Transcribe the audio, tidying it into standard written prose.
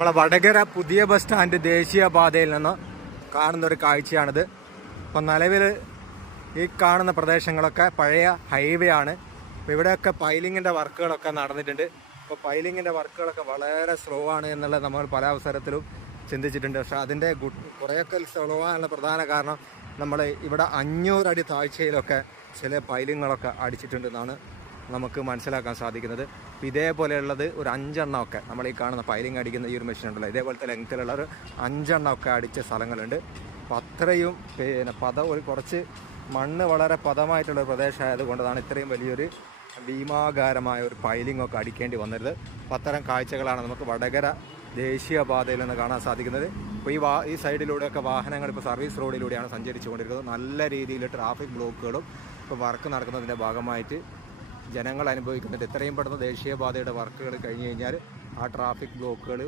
നമ്മളെ വടകര പുതിയ bus stand ദേശീയപാതയിൽ നിന്ന് കാണുന്നൊരു കാഴ്ചയാണിത്. ഇപ്പം നിലവിൽ ഈ കാണുന്ന പ്രദേശങ്ങളൊക്കെ പഴയ ഹൈവേ ആണ്. അപ്പോൾ ഇവിടെയൊക്കെ പൈലിങ്ങിൻ്റെ വർക്കുകളൊക്കെ നടന്നിട്ടുണ്ട്. അപ്പോൾ പൈലിങ്ങിൻ്റെ വർക്കുകളൊക്കെ വളരെ സ്ലോ ആണ് എന്നുള്ളത് നമ്മൾ പല അവസരത്തിലും ചിന്തിച്ചിട്ടുണ്ട്. പക്ഷേ അതിൻ്റെ കുറേയൊക്കെ സ്ലോ ആനുള്ള പ്രധാന കാരണം നമ്മൾ ഇവിടെ 500 അടി താഴ്ചയിലൊക്കെ ചില പൈലിങ്ങുകളൊക്കെ അടിച്ചിട്ടുണ്ടെന്നാണ് നമുക്ക് മനസ്സിലാക്കാൻ സാധിക്കുന്നത്. ഇതേപോലെയുള്ളത് ഒരു 5 എണ്ണമൊക്കെ നമ്മൾ ഈ കാണുന്ന പൈലിംഗ് അടിക്കുന്ന ഈ ഒരു മെഷീൻ ഉണ്ടല്ലോ, ഇതേപോലത്തെ ലെങ്ത്തിലുള്ള ഒരു 5 എണ്ണമൊക്കെ അടിച്ച സ്ഥലങ്ങളുണ്ട്. അപ്പോൾ അത്രയും കുറച്ച് മണ്ണ് വളരെ പദമായിട്ടുള്ളൊരു പ്രദേശമായത് കൊണ്ടതാണ് ഇത്രയും വലിയൊരു ഭീമാകാരമായ ഒരു പൈലിംഗ് ഒക്കെ അടിക്കേണ്ടി വന്നത്. അപ്പോൾ അത്തരം കാഴ്ചകളാണ് നമുക്ക് വടകര ദേശീയപാതയിൽ നിന്ന് കാണാൻ സാധിക്കുന്നത്. അപ്പോൾ ഈ സൈഡിലൂടെയൊക്കെ വാഹനങ്ങൾ ഇപ്പോൾ സർവീസ് റോഡിലൂടെയാണ് സഞ്ചരിച്ചു കൊണ്ടിരിക്കുന്നത്. നല്ല രീതിയിൽ ട്രാഫിക് ബ്ലോക്കുകളും ഇപ്പോൾ വർക്ക് നടക്കുന്നതിൻ്റെ ഭാഗമായിട്ട് ജനങ്ങൾ അനുഭവിക്കുന്നുണ്ട്. എത്രയും പെട്ടെന്ന് ദേശീയപാതയുടെ വർക്കുകൾ കഴിഞ്ഞ് കഴിഞ്ഞാൽ ആ ട്രാഫിക് ബ്ലോക്കുകൾ